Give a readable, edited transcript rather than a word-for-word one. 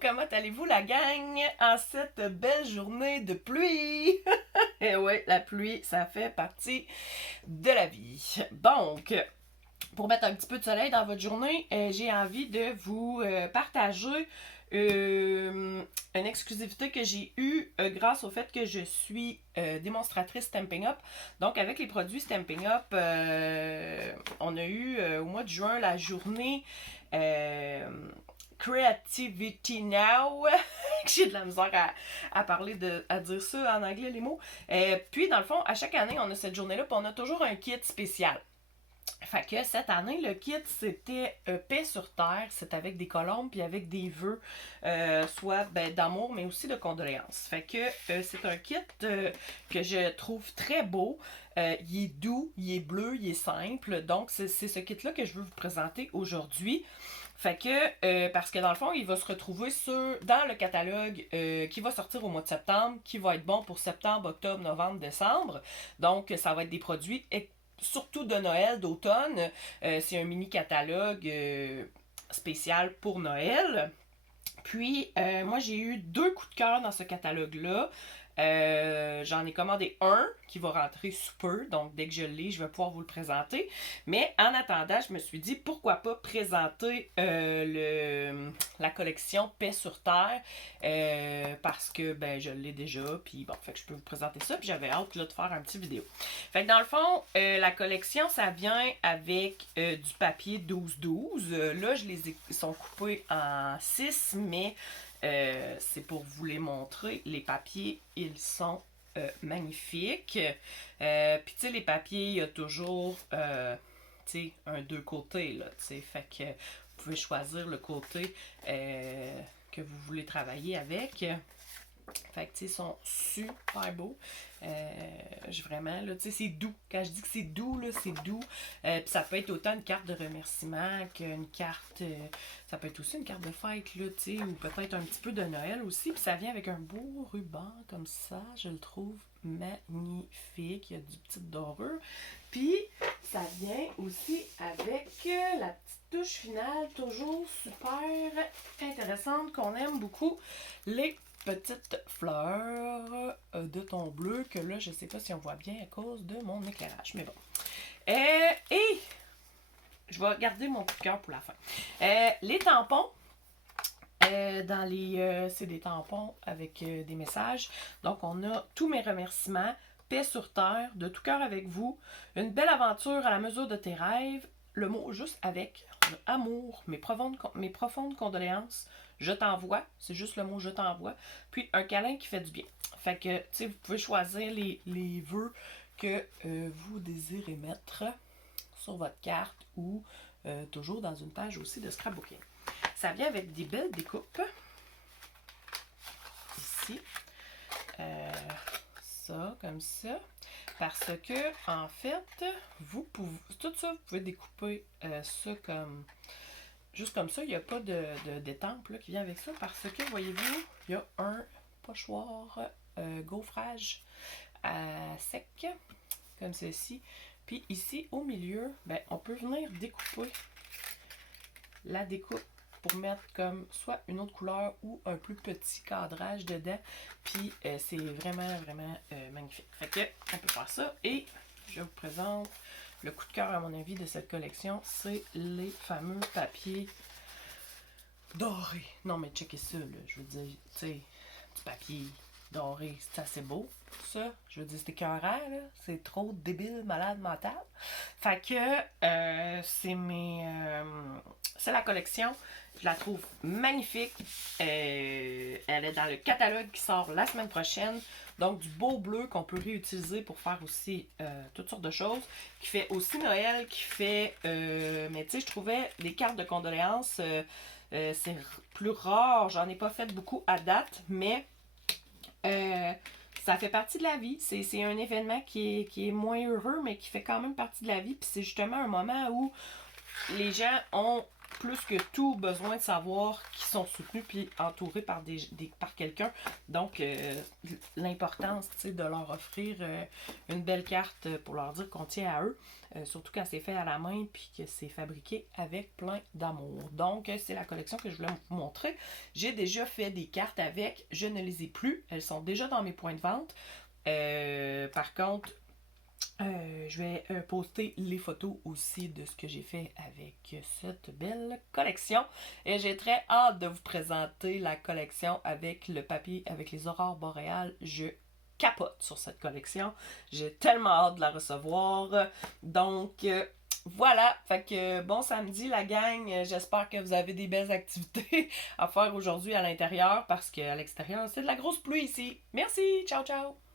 comment allez-vous la gang en cette belle journée de pluie? Et ouais, la pluie, ça fait partie de la vie. Donc, pour mettre un petit peu de soleil dans votre journée, j'ai envie de vous partager une exclusivité que j'ai eue grâce au fait que je suis démonstratrice Stampin' Up. Donc, avec les produits Stampin' Up, on a eu au mois de juin la journée Creativity Now. J'ai de la misère à parler à dire ça en anglais, les mots. Puis, dans le fond, à chaque année, on a cette journée-là, puis on a toujours un kit spécial. Fait que cette année, le kit, c'était paix sur terre. C'est avec des colombes puis avec des vœux, soit d'amour, mais aussi de condoléances. Fait que c'est un kit que je trouve très beau. Il est doux, il est bleu, il est simple. Donc, c'est ce kit-là que je veux vous présenter aujourd'hui. Fait que, parce que dans le fond, il va se retrouver dans le catalogue qui va sortir au mois de septembre, qui va être bon pour septembre, octobre, novembre, décembre. Donc, ça va être des produits surtout de Noël, d'automne. C'est un mini catalogue spécial pour Noël. Puis, moi, j'ai eu 2 coups de cœur dans ce catalogue-là. J'en ai commandé un qui va rentrer sous peu, donc dès que je l'ai, je vais pouvoir vous le présenter. Mais en attendant, je me suis dit pourquoi pas présenter la collection Paix sur Terre parce que je l'ai déjà, puis bon, fait que je peux vous présenter ça, puis j'avais hâte là, de faire un petit vidéo. Fait que dans le fond, la collection, ça vient avec du papier 12-12. Là, ils sont coupés en 6, mais c'est pour vous les montrer. Les papiers, ils sont magnifiques. Puis tu sais, les papiers, il y a toujours un deux côtés, là, tu sais. Fait que vous pouvez choisir le côté que vous voulez travailler avec. Fait que, tu sais, ils sont super beaux. Vraiment, là, tu sais, c'est doux. Quand je dis que c'est doux, là, c'est doux. Puis ça peut être autant une carte de remerciement qu'une carte... ça peut être aussi une carte de fête, là, tu sais, ou peut-être un petit peu de Noël aussi. Puis ça vient avec un beau ruban comme ça. Je le trouve magnifique. Il y a du petit dorure. Puis ça vient aussi avec la petite touche finale, toujours super intéressante, qu'on aime beaucoup. Les petites fleurs de ton bleu que là, je sais pas si on voit bien à cause de mon éclairage, mais bon. Et je vais garder mon coup de cœur pour la fin. Les tampons, c'est des tampons avec des messages. Donc, on a tous mes remerciements, paix sur terre, de tout cœur avec vous, une belle aventure à la mesure de tes rêves, le mot juste avec, amour, mes profondes condoléances, je t'envoie, c'est juste le mot je t'envoie, puis un câlin qui fait du bien. Fait que, tu sais, vous pouvez choisir les vœux que vous désirez mettre sur votre carte ou toujours dans une page aussi de scrapbooking. Ça vient avec des belles découpes. Ici. Ça, comme ça. Parce que, en fait, tout ça, vous pouvez découper ça comme... Juste comme ça, il n'y a pas d'étampe qui vient avec ça. Parce que, voyez-vous, il y a un pochoir gaufrage à sec, comme ceci. Puis ici, au milieu, on peut venir découper la découpe pour mettre comme soit une autre couleur ou un plus petit cadrage dedans. Puis c'est vraiment, vraiment magnifique. Fait que, on peut faire ça. Et je vous présente le coup de cœur, à mon avis, de cette collection. C'est les fameux papiers dorés. Non, mais checkez ça, là. Je veux dire, tu sais, du papier doré, c'est assez beau. Ça, je veux dire, c'est écœurant, là. C'est trop débile, malade, mental. Fait que c'est la collection. Je la trouve magnifique. Elle est dans le catalogue qui sort la semaine prochaine. Donc, du beau bleu qu'on peut réutiliser pour faire aussi toutes sortes de choses. Qui fait aussi Noël, qui fait... mais tu sais, je trouvais des cartes de condoléances, c'est plus rare. J'en ai pas fait beaucoup à date, mais... ça fait partie de la vie. C'est un événement qui est moins heureux, mais qui fait quand même partie de la vie. Puis c'est justement un moment où les gens ont plus que tout besoin de savoir qu'ils sont soutenus puis entourés par par quelqu'un. Donc, l'importance, tu sais, de leur offrir une belle carte pour leur dire qu'on tient à eux. Surtout quand c'est fait à la main puis que c'est fabriqué avec plein d'amour. Donc, c'est la collection que je voulais vous montrer. J'ai déjà fait des cartes avec. Je ne les ai plus. Elles sont déjà dans mes points de vente. Par contre, je vais poster les photos aussi de ce que j'ai fait avec cette belle collection. Et j'ai très hâte de vous présenter la collection avec le papier, avec les aurores boréales. Je capote sur cette collection. J'ai tellement hâte de la recevoir. Donc, voilà, fait que bon samedi la gang, j'espère que vous avez des belles activités à faire aujourd'hui à l'intérieur parce qu'à l'extérieur c'est de la grosse pluie ici. Merci, ciao ciao!